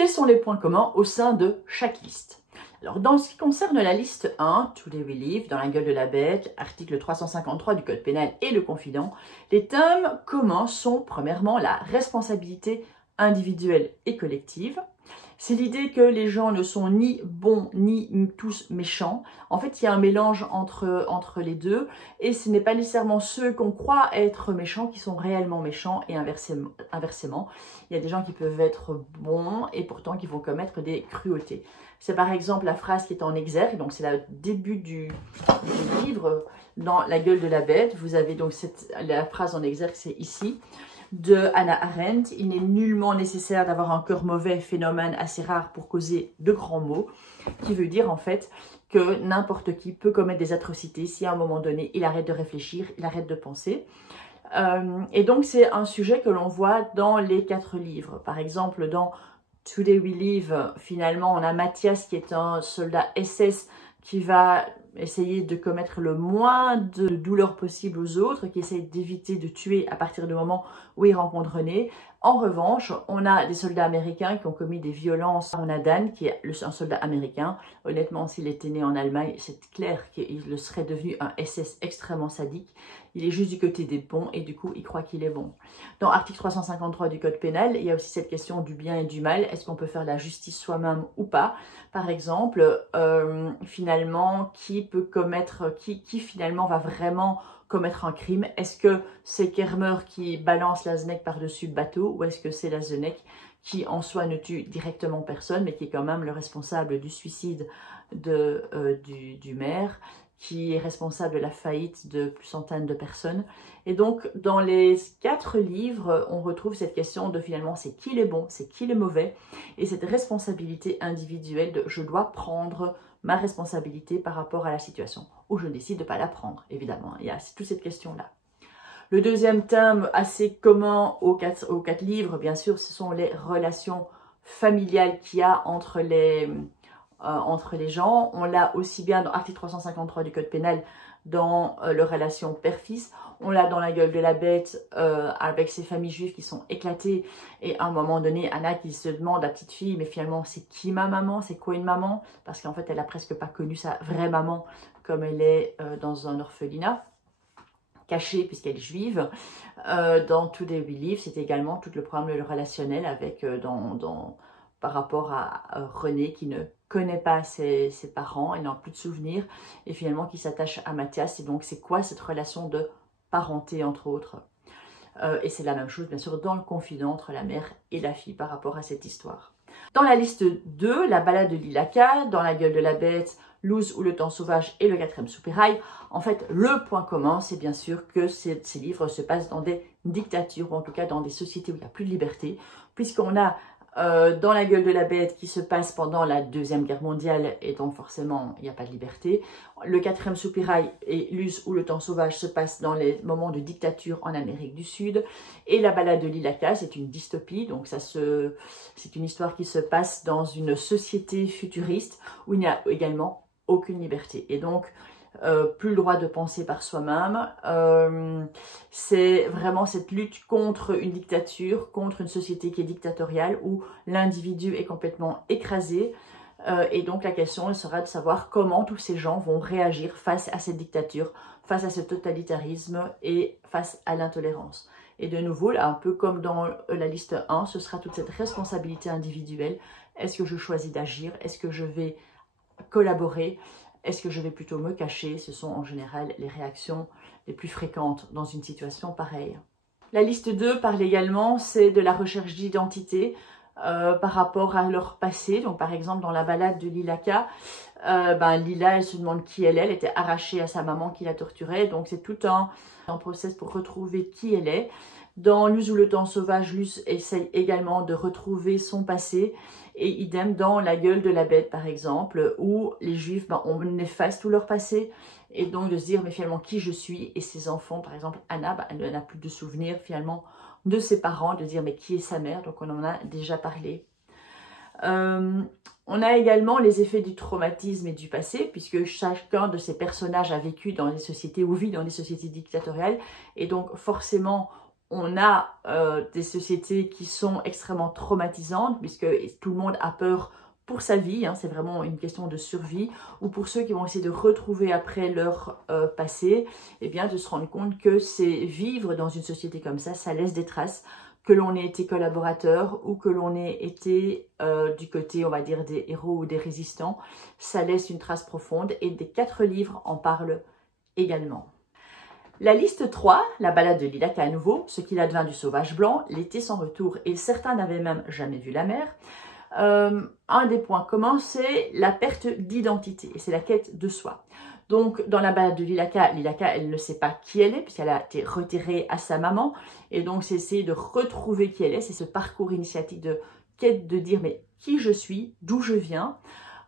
Quels sont les points communs au sein de chaque liste? Alors, dans ce qui concerne la liste 1, Today We Live, dans la gueule de la bête, article 353 du Code pénal et le confident, les thèmes communs sont premièrement la responsabilité individuelle et collective. C'est l'idée que les gens ne sont ni bons ni tous méchants. En fait, il y a un mélange entre les deux et ce n'est pas nécessairement ceux qu'on croit être méchants qui sont réellement méchants et inversement. Il y a des gens qui peuvent être bons et pourtant qui vont commettre des cruautés. C'est par exemple la phrase qui est en exergue, donc c'est le début du livre, dans La gueule de la bête. Vous avez donc la phrase en exergue, c'est ici, de Hannah Arendt. Il n'est nullement nécessaire d'avoir un cœur mauvais, phénomène assez rare pour causer de grands maux, qui veut dire en fait que n'importe qui peut commettre des atrocités si à un moment donné il arrête de réfléchir, il arrête de penser. Et donc c'est un sujet que l'on voit dans les 4 livres. Par exemple, dans Today We Live, finalement, on a Matthias qui est un soldat SS qui va essayer de commettre le moins de douleur possible aux autres, qui essaye d'éviter de tuer à partir du moment où il rencontre René. En revanche, on a des soldats américains qui ont commis des violences. On a Dan, qui est un soldat américain. Honnêtement, s'il était né en Allemagne, c'est clair qu'il serait devenu un SS extrêmement sadique. Il est juste du côté des bons et du coup, il croit qu'il est bon. Dans l'article 353 du Code pénal, il y a aussi cette question du bien et du mal. Est-ce qu'on peut faire la justice soi-même ou pas? Par exemple, finalement, qui peut commettre, qui finalement va vraiment commettre un crime? Est-ce que c'est Kermer qui balance Lazenek par-dessus le bateau ou est-ce que c'est Lazenek qui en soi ne tue directement personne mais qui est quand même le responsable du suicide du maire, qui est responsable de la faillite de plus centaines de personnes? Et donc dans les 4 livres, on retrouve cette question de finalement c'est qui les bons, c'est qui les mauvais, et cette responsabilité individuelle de je dois prendre ma responsabilité par rapport à la situation, ou je décide de ne pas la prendre, évidemment. Il y a toute cette question-là. Le deuxième thème assez commun aux 4 livres, bien sûr, ce sont les relations familiales qu'il y a entre les gens. On l'a aussi bien dans l'article 353 du Code pénal, dans les relations père-fils. On l'a dans La gueule de la bête avec ces familles juives qui sont éclatées. Et à un moment donné, Anna qui se demande à la petite fille, mais finalement, c'est qui ma maman? C'est quoi une maman? Parce qu'en fait, elle n'a presque pas connu sa vraie maman, comme elle est dans un orphelinat, cachée puisqu'elle est juive. Dans Today We Live, c'est également tout le problème relationnel avec, par rapport à René qui ne connaît pas ses parents, elle n'a plus de souvenirs, et finalement qui s'attache à Matthias. Et donc, c'est quoi cette relation de parenté, entre autres? Et c'est la même chose, bien sûr, dans le confident entre la mère et la fille par rapport à cette histoire. Dans la liste 2, La balade de Lilaka, dans La gueule de la bête, Luz ou le temps sauvage et le 4e soupirail. En fait, le point commun, c'est bien sûr que ces livres se passent dans des dictatures, ou en tout cas dans des sociétés où il n'y a plus de liberté, puisqu'on a dans La gueule de la bête qui se passe pendant la 2e guerre mondiale, et donc forcément il n'y a pas de liberté. Le 4e soupirail et Luz ou le temps sauvage se passent dans les moments de dictature en Amérique du Sud. Et La balade de Lilaka, c'est une dystopie, donc c'est une histoire qui se passe dans une société futuriste où il n'y a également aucune liberté. Et donc, plus le droit de penser par soi-même. C'est vraiment cette lutte contre une dictature, contre une société qui est dictatoriale, où l'individu est complètement écrasé. Et donc la question sera de savoir comment tous ces gens vont réagir face à cette dictature, face à ce totalitarisme et face à l'intolérance. Et de nouveau, là, un peu comme dans la liste 1, ce sera toute cette responsabilité individuelle. Est-ce que je choisis d'agir? Est-ce que je vais collaborer? Est-ce que je vais plutôt me cacher? Ce sont en général les réactions les plus fréquentes dans une situation pareille. La liste 2 parle également, c'est de la recherche d'identité par rapport à leur passé. Donc par exemple dans La balade de Lilaka, Lila, elle se demande qui elle est. Elle était arrachée à sa maman qui la torturait. Donc c'est tout un process pour retrouver qui elle est. Dans Luz ou le temps sauvage, Luz essaye également de retrouver son passé. Et idem dans La gueule de la bête, par exemple, où les Juifs, on efface tout leur passé. Et donc de se dire, mais finalement, qui je suis? Et ses enfants, par exemple, Anna, elle n'a plus de souvenirs, finalement, de ses parents, de dire, mais qui est sa mère? Donc on en a déjà parlé. On a également les effets du traumatisme et du passé, puisque chacun de ces personnages a vécu dans des sociétés ou vit dans des sociétés dictatoriales. Et donc forcément, on a des sociétés qui sont extrêmement traumatisantes, puisque tout le monde a peur pour sa vie, hein, c'est vraiment une question de survie, ou pour ceux qui vont essayer de retrouver après leur passé, eh bien de se rendre compte que c'est vivre dans une société comme ça laisse des traces, que l'on ait été collaborateur ou que l'on ait été du côté, on va dire, des héros ou des résistants, ça laisse une trace profonde, et des 4 livres en parlent également. La liste 3, la balade de Lilaka à nouveau, ce qu'il advint du sauvage blanc, l'été sans retour, et certains n'avaient même jamais vu la mer. Un des points communs, c'est la perte d'identité, et c'est la quête de soi. Donc, dans la balade de Lilaka, elle ne sait pas qui elle est, puisqu'elle a été retirée à sa maman, et donc c'est essayer de retrouver qui elle est, c'est ce parcours initiatique de quête de dire, mais qui je suis, d'où je viens.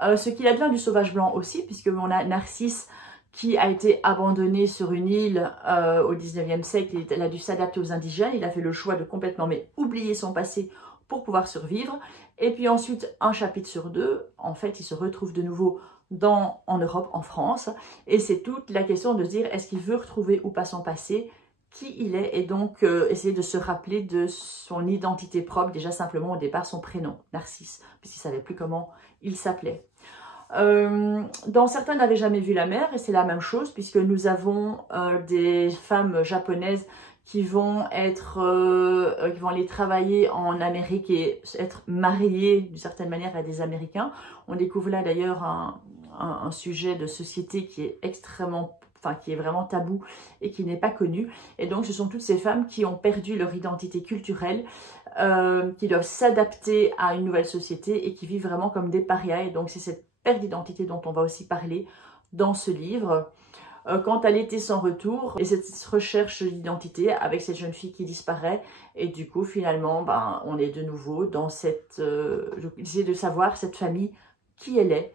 Ce qu'il advient du sauvage blanc aussi, puisqu'on a Narcisse, qui a été abandonné sur une île au 19e siècle, il a dû s'adapter aux indigènes, il a fait le choix de complètement oublier son passé pour pouvoir survivre. Et puis ensuite, un chapitre sur 2, en fait, il se retrouve de nouveau en Europe, en France, et c'est toute la question de se dire, est-ce qu'il veut retrouver ou pas son passé, qui il est, et donc essayer de se rappeler de son identité propre, déjà simplement au départ son prénom, Narcisse, puisqu'il ne savait plus comment il s'appelait. Dans certains n'avaient jamais vu la mer, et c'est la même chose, puisque nous avons des femmes japonaises qui vont aller travailler en Amérique et être mariées d'une certaine manière à des Américains. On découvre là d'ailleurs un sujet de société qui est qui est vraiment tabou et qui n'est pas connu. Et donc ce sont toutes ces femmes qui ont perdu leur identité culturelle, qui doivent s'adapter à une nouvelle société et qui vivent vraiment comme des parias. Et donc c'est cette perte d'identité dont on va aussi parler dans ce livre. Quant à l'été sans retour, et cette recherche d'identité avec cette jeune fille qui disparaît, et du coup finalement on est de nouveau dans cette essayer de savoir cette famille qui elle est,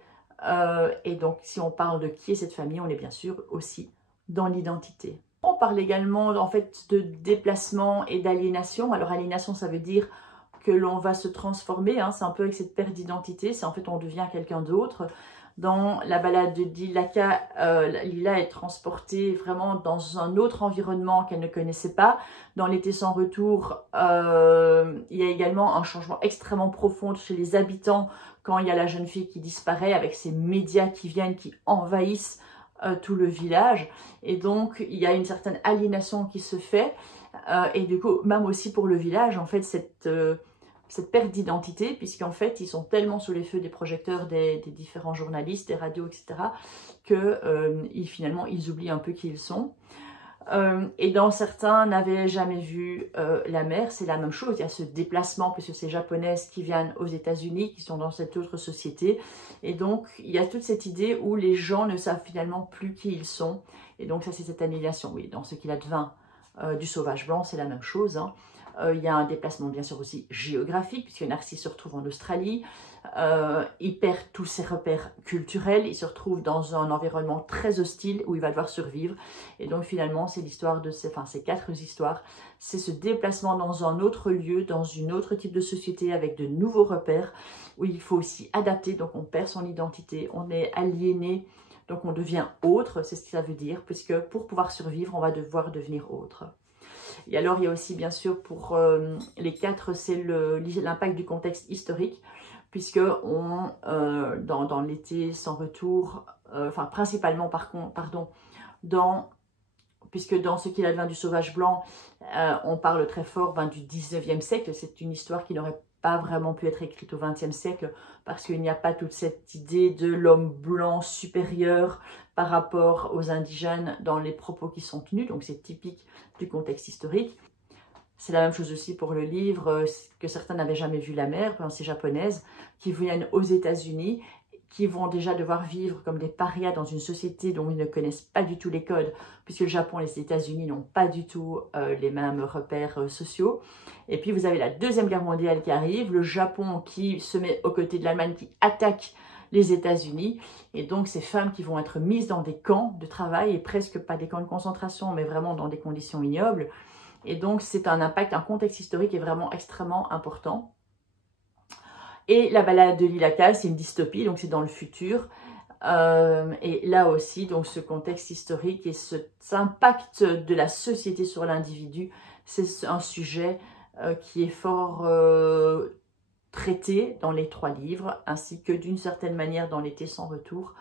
et donc si on parle de qui est cette famille, on est bien sûr aussi dans l'identité. On parle également en fait de déplacement et d'aliénation. Alors aliénation, ça veut dire que l'on va se transformer, hein, c'est un peu avec cette perte d'identité, c'est en fait on devient quelqu'un d'autre. Dans la balade de Lilaka, Lila est transportée vraiment dans un autre environnement qu'elle ne connaissait pas. Dans l'été sans retour, il y a également un changement extrêmement profond chez les habitants quand il y a la jeune fille qui disparaît, avec ces médias qui viennent, qui envahissent tout le village. Et donc, il y a une certaine aliénation qui se fait. Et du coup, même aussi pour le village, en fait, cette perte d'identité, puisqu'en fait, ils sont tellement sous les feux des projecteurs des différents journalistes, des radios, etc., que finalement, ils oublient un peu qui ils sont. Et dans certains n'avaient jamais vu la mer, c'est la même chose. Il y a ce déplacement, puisque c'est japonaises qui viennent aux États-Unis, qui sont dans cette autre société. Et donc, il y a toute cette idée où les gens ne savent finalement plus qui ils sont. Et donc, ça, c'est cette annihilation. Oui, dans ce qu'il advint du sauvage blanc, c'est la même chose, hein. Il y a un déplacement bien sûr aussi géographique, puisque Narcisse se retrouve en Australie, il perd tous ses repères culturels, il se retrouve dans un environnement très hostile où il va devoir survivre. Et donc finalement, c'est l'histoire de ces 4 histoires, c'est ce déplacement dans un autre lieu, dans une autre type de société avec de nouveaux repères, où il faut aussi adapter, donc on perd son identité, on est aliéné, donc on devient autre, c'est ce que ça veut dire, puisque pour pouvoir survivre, on va devoir devenir autre. Et alors, il y a aussi, bien sûr, pour les 4, c'est l'impact du contexte historique, puisque dans l'été sans retour, principalement, puisque dans ce qu'il advint du sauvage blanc, on parle très fort du 19e siècle. C'est une histoire qui n'aurait pas vraiment pu être écrite au 20e siècle, parce qu'il n'y a pas toute cette idée de l'homme blanc supérieur par rapport aux indigènes dans les propos qui sont tenus, donc c'est typique du contexte historique. C'est la même chose aussi pour le livre, que certains n'avaient jamais vu la mer, ces japonaises, qui viennent aux États-Unis, qui vont déjà devoir vivre comme des parias dans une société dont ils ne connaissent pas du tout les codes, puisque le Japon et les États-Unis n'ont pas du tout les mêmes repères sociaux. Et puis vous avez la Deuxième Guerre mondiale qui arrive, le Japon qui se met aux côtés de l'Allemagne, qui attaque les États-Unis, et donc ces femmes qui vont être mises dans des camps de travail, et presque pas des camps de concentration, mais vraiment dans des conditions ignobles. Et donc c'est un impact, un contexte historique est vraiment extrêmement important. Et la balade de Lilaka, c'est une dystopie, donc c'est dans le futur. Et là aussi, donc ce contexte historique et cet impact de la société sur l'individu c'est un sujet qui est fort traité dans les 3 livres, ainsi que d'une certaine manière dans L'été sans retour,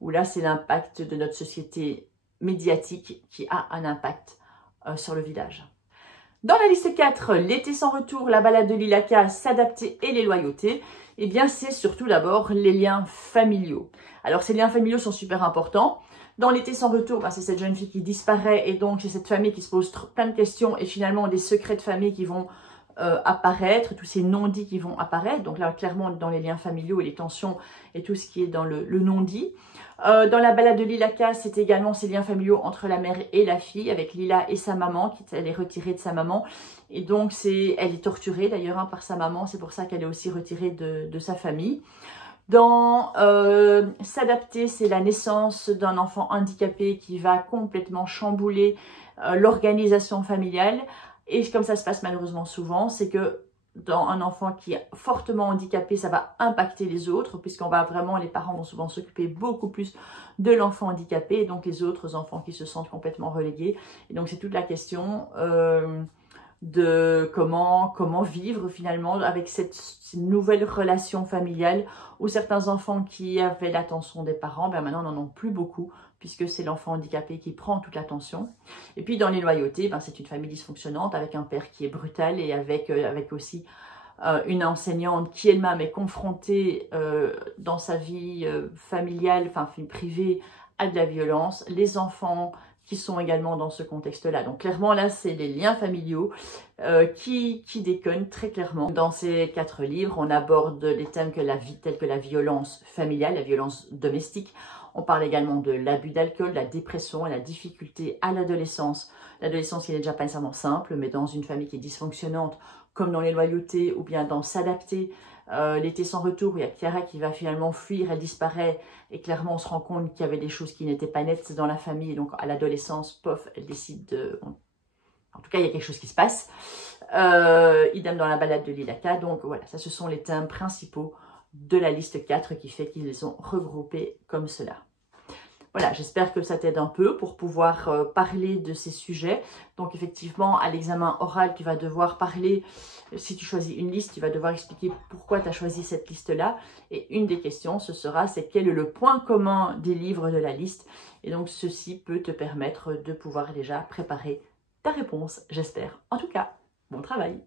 où là c'est l'impact de notre société médiatique qui a un impact sur le village. Dans la liste 4, L'été sans retour, la balade de Lilaka, s'adapter et les loyautés, eh bien c'est surtout d'abord les liens familiaux. Alors ces liens familiaux sont super importants. Dans L'été sans retour, c'est cette jeune fille qui disparaît et donc c'est cette famille qui se pose plein de questions et finalement des secrets de famille qui vont apparaître, tous ces non-dits qui vont apparaître. Donc là, clairement, dans les liens familiaux et les tensions et tout ce qui est dans le non-dit. Dans la balade de Lilaka, c'est également ces liens familiaux entre la mère et la fille, avec Lila et sa maman, elle est retirée de sa maman. Et donc, elle est torturée d'ailleurs par sa maman, c'est pour ça qu'elle est aussi retirée de sa famille. Dans s'adapter, c'est la naissance d'un enfant handicapé qui va complètement chambouler l'organisation familiale. Et comme ça se passe malheureusement souvent, c'est que dans un enfant qui est fortement handicapé, ça va impacter les autres, puisqu'on va vraiment, les parents vont souvent s'occuper beaucoup plus de l'enfant handicapé, et donc les autres enfants qui se sentent complètement relégués. Et donc c'est toute la question de comment vivre finalement avec cette nouvelle relation familiale où certains enfants qui avaient l'attention des parents, maintenant n'en ont plus beaucoup puisque c'est l'enfant handicapé qui prend toute l'attention. Et puis dans les loyautés, c'est une famille dysfonctionnante avec un père qui est brutal et avec aussi une enseignante qui elle-même est confrontée dans sa vie familiale, privée, à de la violence. Les enfants qui sont également dans ce contexte-là. Donc clairement, là, c'est les liens familiaux qui déconnent très clairement. Dans ces 4 livres, on aborde des thèmes tels que la violence familiale, la violence domestique. On parle également de l'abus d'alcool, la dépression et la difficulté à l'adolescence. L'adolescence qui n'est déjà pas nécessairement simple, mais dans une famille qui est dysfonctionnante, comme dans les loyautés ou bien dans s'adapter. L'été sans retour, où il y a Chiara qui va finalement fuir, elle disparaît et clairement on se rend compte qu'il y avait des choses qui n'étaient pas nettes dans la famille. Donc à l'adolescence, pof, elle décide de... En tout cas, il y a quelque chose qui se passe. Idem dans la balade de Lilaka. Donc voilà, ça ce sont les thèmes principaux de la liste 4 qui fait qu'ils les sont regroupés comme cela. Voilà, j'espère que ça t'aide un peu pour pouvoir parler de ces sujets. Donc effectivement, à l'examen oral, tu vas devoir parler, si tu choisis une liste, tu vas devoir expliquer pourquoi tu as choisi cette liste-là. Et une des questions, ce sera, c'est quel est le point commun des livres de la liste. Et donc ceci peut te permettre de pouvoir déjà préparer ta réponse, j'espère. En tout cas, bon travail!